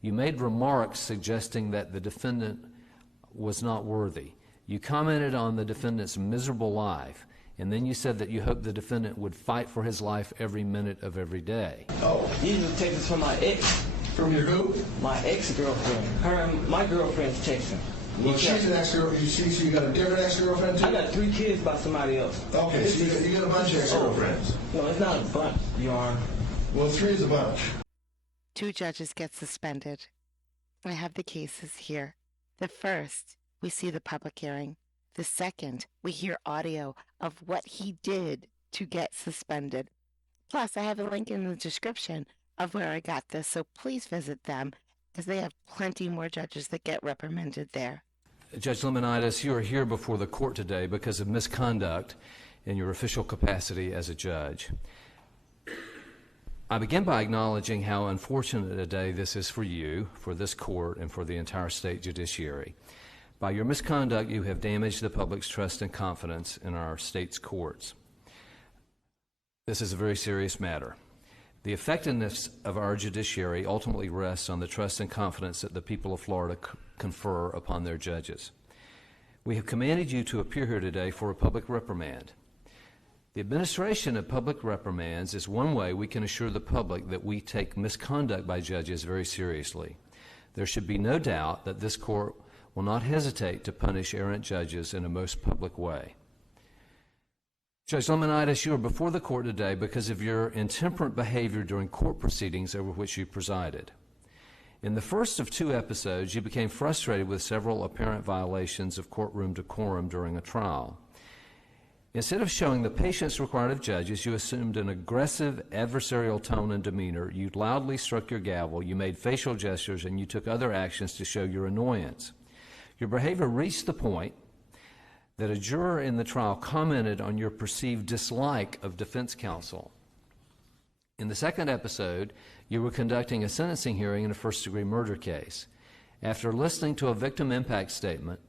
You made remarks suggesting that the defendant was not worthy. You commented on the defendant's miserable life, and then you said that you hoped the defendant would fight for his life every minute of every day. Oh, these are texts from my ex. From your who? My ex-girlfriend. Her and my girlfriend's texting. Well, she's an ex-girlfriend. So you got a different ex-girlfriend too? I got 3 kids by somebody else. Okay, so you got a bunch of ex-girlfriends. No, it's not a bunch, Your Honor. Well, 3 is a bunch. 2 judges get suspended. I have the cases here. The first, we see the public hearing. The second, we hear audio of what he did to get suspended. Plus, I have a link in the description of where I got this, so please visit them, as they have plenty more judges that get reprimanded there. Judge Lemonitis, you are here before the court today because of misconduct in your official capacity as a judge. I begin by acknowledging how unfortunate a day this is for you, for this court, and for the entire state judiciary. By your misconduct, you have damaged the public's trust and confidence in our state's courts. This is a very serious matter. The effectiveness of our judiciary ultimately rests on the trust and confidence that the people of Florida confer upon their judges. We have commanded you to appear here today for a public reprimand. The administration of public reprimands is one way we can assure the public that we take misconduct by judges very seriously. There should be no doubt that this court will not hesitate to punish errant judges in a most public way. Judge Lemonitis, you are before the court today because of your intemperate behavior during court proceedings over which you presided. In the first of 2 episodes, you became frustrated with several apparent violations of courtroom decorum during a trial. Instead of showing the patience required of judges, you assumed an aggressive, adversarial tone and demeanor. You loudly struck your gavel, you made facial gestures, and you took other actions to show your annoyance. Your behavior reached the point that a juror in the trial commented on your perceived dislike of defense counsel. In the second episode, you were conducting a sentencing hearing in a first-degree murder case. After listening to victim impact statements,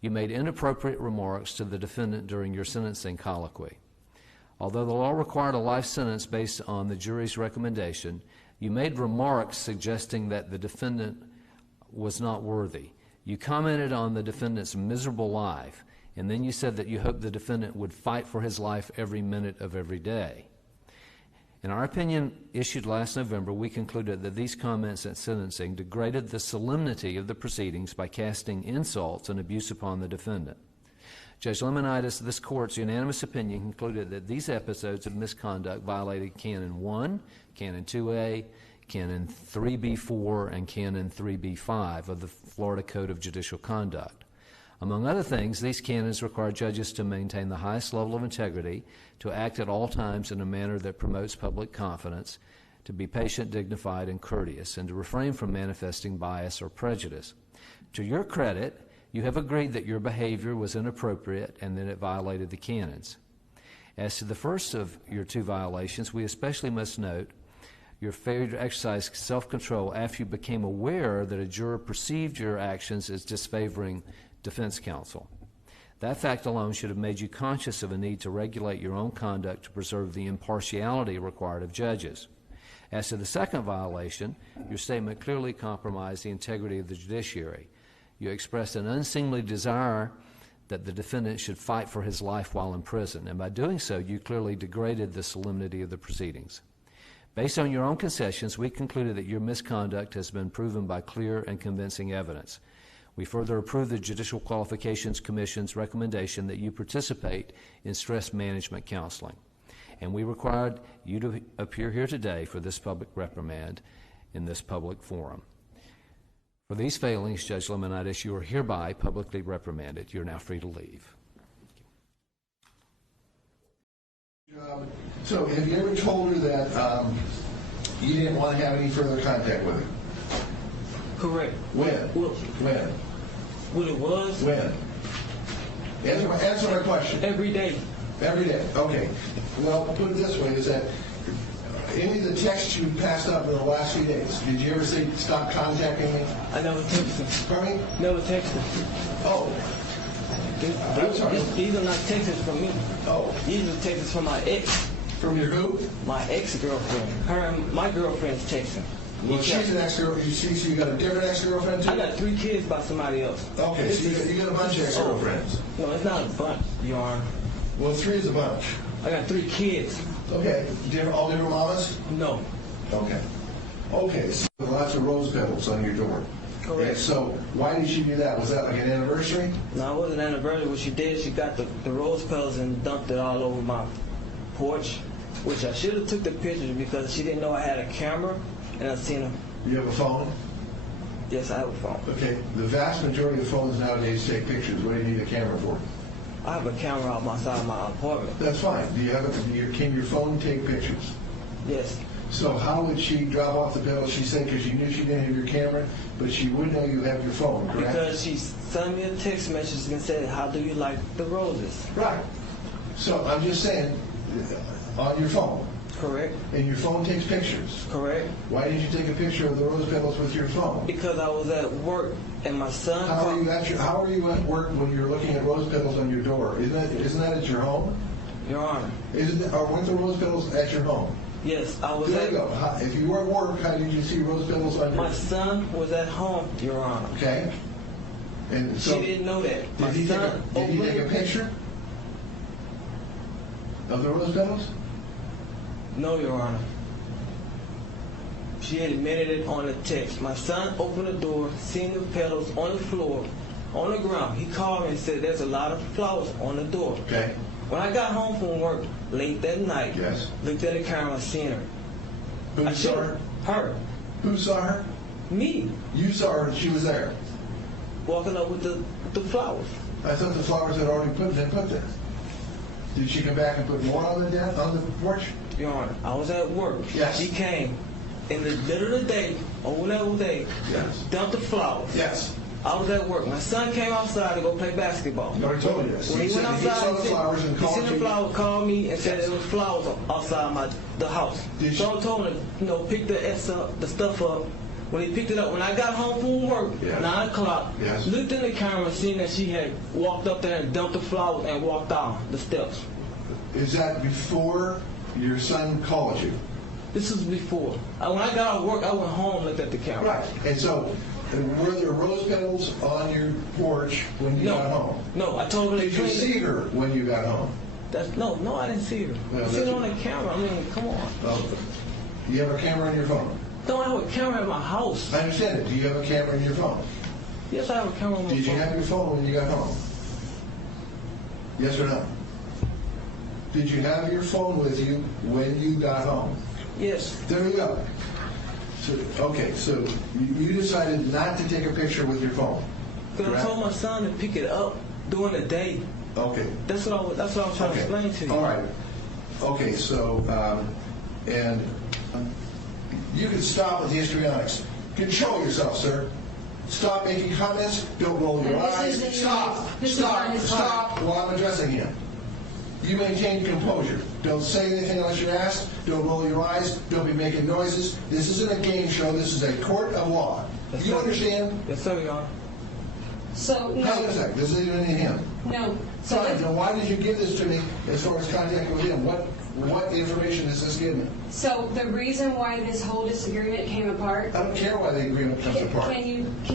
you made inappropriate remarks to the defendant during your sentencing colloquy. Although the law required a life sentence based on the jury's recommendation, you made remarks suggesting that the defendant was not worthy. You commented on the defendant's miserable life, and then you said that you hoped the defendant would fight for his life every minute of every day. In our opinion issued last November, we concluded that these comments at sentencing degraded the solemnity of the proceedings by casting insults and abuse upon the defendant. Judge Lemonitis, this court's unanimous opinion concluded that these episodes of misconduct violated Canon 1, Canon 2A, Canon 3B4, and Canon 3B5 of the Florida Code of Judicial Conduct. Among other things, these canons require judges to maintain the highest level of integrity, to act at all times in a manner that promotes public confidence, to be patient, dignified, and courteous, and to refrain from manifesting bias or prejudice. To your credit, you have agreed that your behavior was inappropriate and that it violated the canons. As to the first of your 2 violations, we especially must note your failure to exercise self-control after you became aware that a juror perceived your actions as disfavoring defense counsel. That fact alone should have made you conscious of a need to regulate your own conduct to preserve the impartiality required of judges. As to the second violation, your statement clearly compromised the integrity of the judiciary. You expressed an unseemly desire that the defendant should fight for his life while in prison, and by doing so, you clearly degraded the solemnity of the proceedings. Based on your own concessions, we concluded that your misconduct has been proven by clear and convincing evidence. We further approve the Judicial Qualifications Commission's recommendation that you participate in stress management counseling. And we required you to appear here today for this public reprimand in this public forum. For these failings, Judge Lemonitis, you are hereby publicly reprimanded. You're now free to leave. So have you ever told her that you didn't want to have any further contact with her? Correct. When? When? What it was? When? Answer my question. Every day. Every day. Okay. Well, put it this way, is that any of the texts you passed up in the last few days, did you ever say, stop contacting me? I never texted. Pardon me? Never texted. Oh. I'm sorry. These are not texts from me. Oh. These are texts from my ex. From your who? My ex-girlfriend. Her and my girlfriend's texting. Well, she's an ex-girlfriend. So you got a different ex-girlfriend too? I got 3 kids by somebody else. Okay, so you got a bunch of ex-girlfriends. No, it's not a bunch, Your Honor. Well, 3 is a bunch. I got 3 kids. Okay, all different mamas? No. Okay. Okay, so lots of rose petals on your door. Correct. And so why did she do that? Was that like an anniversary? No, it wasn't an anniversary. What she did, she got the rose petals and dumped it all over my porch, which I should have took the pictures because she didn't know I had a camera, and I seen her. You have a phone? Yes, I have a phone. Okay, the vast majority of phones nowadays take pictures. What do you need a camera for? I have a camera outside my apartment. That's fine. Do you have can your phone take pictures? Yes. So how would she drop off the petals? She said because she knew she didn't have your camera, but she would know you have your phone, correct? Because she sent me a text message and said, "How do you like the roses?" Right. So I'm just saying, on your phone. Correct. And your phone takes pictures. Correct. Why didn't you take a picture of the rose petals with your phone? Because I was at work and my son. How are you at work when you're looking at rose petals on your door? Isn't that at your home? Your Honor. Weren't the rose petals at your home? Yes, I was There at. you go. If you were at work, how did you see rose petals on your? My son was at home, Your Honor. Okay. And so She didn't know that. did he take a picture of the rose petals? No, Your Honor. She admitted it on the text. My son opened the door, seen the petals on the floor, on the ground. He called me and said, "There's a lot of flowers on the door." Okay. When I got home from work late that night, Yes. looked at the camera, seen her. Who saw her? Her. Who saw her? Me. You saw her and she was there. Walking up with the flowers. I thought the flowers had already been put there. Did she come back and put more on the porch? Your Honor, I was at work. Yes. She came in the middle of the day, or whatever day, Yes. dumped the flowers. Yes. I was at work. My son came outside to go play basketball. I already told you this. When he went outside, he saw the flowers and he called seen the you. flowers, called me and said Yes. there was flowers outside the house. Did So she- I told him, pick the stuff up. When he picked it up, when I got home from work, Yeah. 9 o'clock, Yes. looked in the camera, seen that she had walked up there and dumped the flowers and walked down the steps. Is that before your son called you? This was before. When I got out of work, I went home and looked at the camera. Right. And so, were there rose petals on your porch when you got home? No, I told her to Did you clean it. see her when you got home? No, I didn't see her. Well, I seen her that's- on the camera. I mean, come on. Oh. You have a camera on your phone? Don't have a camera at my house. I understand it. Do you have a camera in your phone? Yes, I have a camera on my Did you phone. have your phone when you got home? Yes or no? Did you have your phone with you when you got home? Yes. There you go. So you decided not to take a picture with your phone. Because I correct? told my son to pick it up during the day. Okay. That's what I was trying to explain to you. All right. Okay, so, and you can stop with the histrionics. Control yourself, sir. Stop making comments. Don't roll your And this eyes. isn't Stop. this is not Stop. his Stop while I'm addressing him. You maintain composure. Don't say anything unless you're asked. Don't roll your eyes. Don't be making noises. This isn't a game show. This is a court of law. Yes, You sir. understand? Yes, sir, Your Honor. So, Hang on a no, second. This isn't even him. no. So, Fine. Then why did you give this to me as far as contact with him? What information does this give me? so the reason why this whole disagreement came apart, I don't care why the agreement comes apart. can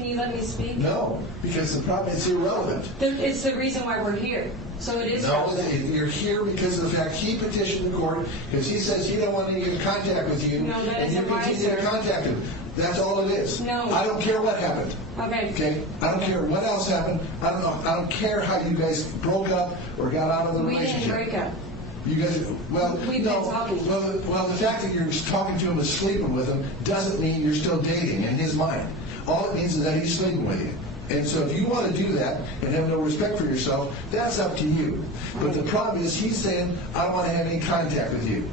you let me speak? No, because the problem, it's irrelevant. It's the reason why we're here. So it is No, relevant. you're here because of the fact he petitioned the court because he says he don't want to get in contact with you. No, that and isn't you right, continue to sir. contact him. That's all it is. No. I don't care what happened. Okay. Okay? I don't care what else happened. I don't care how you guys broke up or got out of the We relationship. didn't break up. You guys, well, We've no. been talking. Well, the fact that you're talking to him and sleeping with him doesn't mean you're still dating in his mind. All it means is that he's sleeping with you. And so if you want to do that and have no respect for yourself, that's up to you. But the problem is he's saying, I don't want to have any contact with you.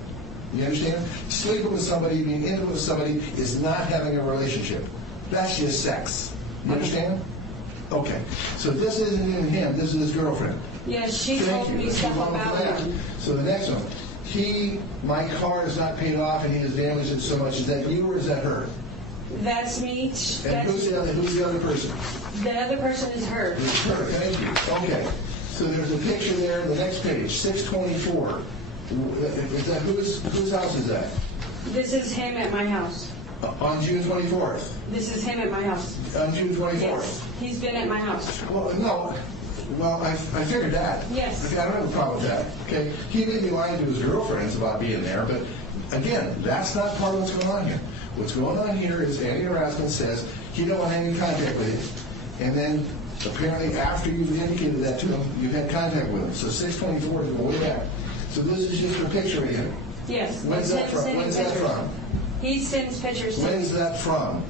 You understand? Sleeping with somebody, being intimate with somebody is not having a relationship. That's just sex. You understand? Okay. So this isn't even him. This is his girlfriend. Yes, she Thank told you. me Let's stuff move on about from that. him. So the next one. My car is not paid off and he has damaged it so much. Is that you or is that her? That's me. And who's the other person? The other person is her. It's her. Thank you. Okay. So there's a picture there, the next page, 624. Whose house is that? This is him at my house. On June 24th? This is him at my house. On June 24th? Yes. He's been at my house. Well, no. Well, I figured that. Yes. Okay, I don't have a problem with that. Okay, he may be lying to his girlfriends about being there, but again, that's not part of what's going on here. What's going on here is anti-harassment says he don't want any contact with you, and then apparently after you've indicated that to him, you've had contact with him. So 624 is way back. So this is just a picture of him. Yes. When's that from? When's that from? He sends pictures to When's that from?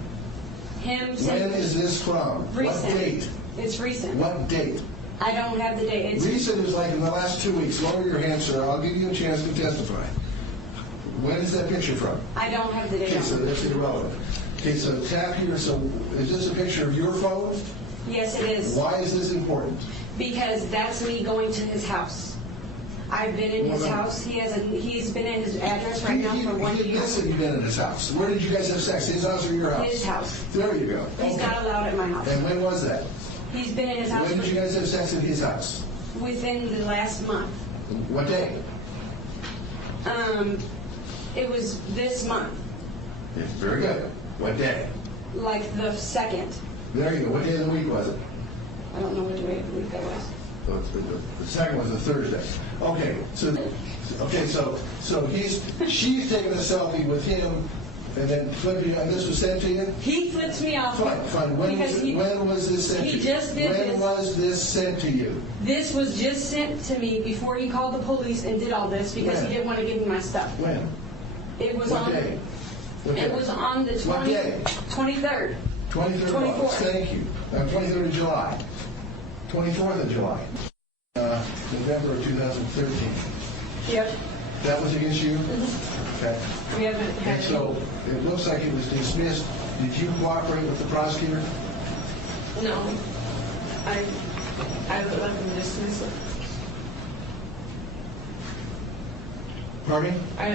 him. When is this from? Recent. What date? It's recent. What date? I don't have the date. It's Recent is like in the last 2 weeks. Lower your hand, sir. I'll give you a chance to testify. When is that picture from? I don't have the date. Okay, so that's irrelevant. Okay, so tap here. So is this a picture of your phone? Yes, it is. Why is this important? Because that's me going to his house. I've been in his house. He's been in his address right now for 1 year. You said you've been in his house. Where did you guys have sex? His house or your house? His house. There you go. He's Okay. not allowed at my house. And when was that? He's been in his house When did you guys have sex in his house? within the last month. What day? It was this month, Yeah, very good. What day? like the 2nd. There you go. What day of the week was it? I don't know what day of the week that was. So the second was a Thursday. Okay, so she's taking a selfie with him, and then flipping, and this was sent to you. He flips me off. Fine. When was this sent to you? He just did When this. was this sent to you? This was just sent to me before he called the police and did all this because When? he didn't want to give me my stuff. When? It was What on. day? What day? It was on the What day? 23rd. 23rd of August. 24th. Thank you. 23rd of July. 24th of July. November of 2013. Yep. That was against you? Mm-hmm. Okay. We haven't And had. so it looks like it was dismissed. Did you cooperate with the prosecutor? No. I let them dismiss it. Pardon me? I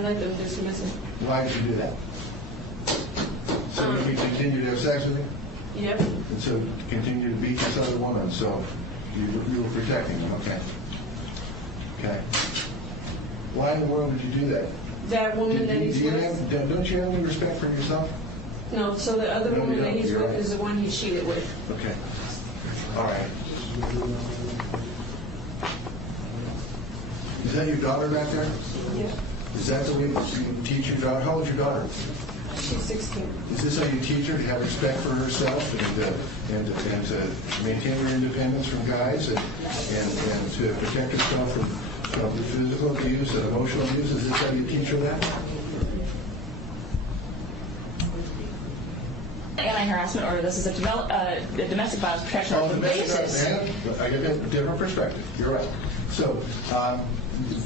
let them dismiss it. Why did you do that? So you could continue to have sex with him? Yep. And so continue to beat this other woman, so you were protecting him, okay. Okay. Why in the world did you do that? That woman that he's with? Don't you have any respect for yourself? No, so the other No, you woman that don't. he's You're with right. is the one he cheated with. Okay. All right. Is that your daughter back there? Yeah. Is that the way you teach your daughter? How old is your daughter? She's 16. Is this how you teach her to have respect for herself and to maintain her independence from guys and to protect herself from physical abuse and emotional abuse? Is this how you teach her that? Anti-harassment order. This is a domestic violence protection order basis. I get a different perspective. You're right. So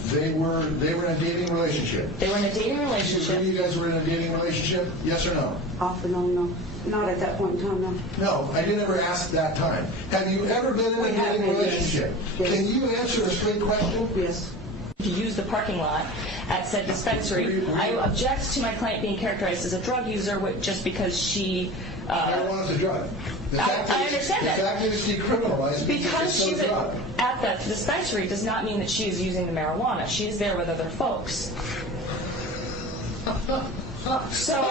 they were in a dating relationship. They were in a dating relationship. You guys were in a dating relationship? Yes or no? Off and on, no. Not at that point in time, no. No, I didn't ever ask that time. Have you ever been in a dating relationship? Yes. Can you answer a straight question? Yes. To use the parking lot at said dispensary. I object to my client being characterized as a drug user just because she... Marijuana is a drug. I understand that. The fact that it's decriminalized Because she's a drug. at the dispensary does not mean that she is using the marijuana. She is there with other folks. So,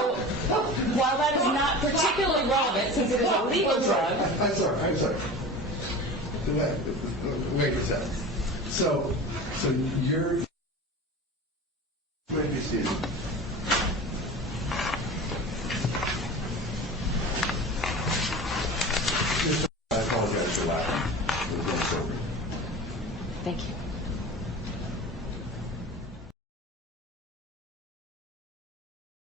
while that is not particularly relevant, since it is a legal drug... I'm sorry. Wait a second. So you're... Wait, be seated. I apologize for laughing. It was inappropriate. Thank you.